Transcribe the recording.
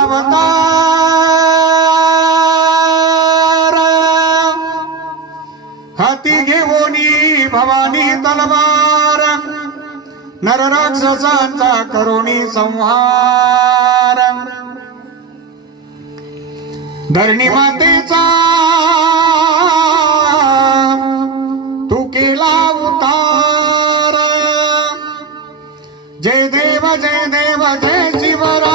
तुझावतार हाती घेऊनी भवानी तलवार नरराक्षसांचा करुणी संहार धरणी मातेचा तू केला उतार जय देव जय शिवराय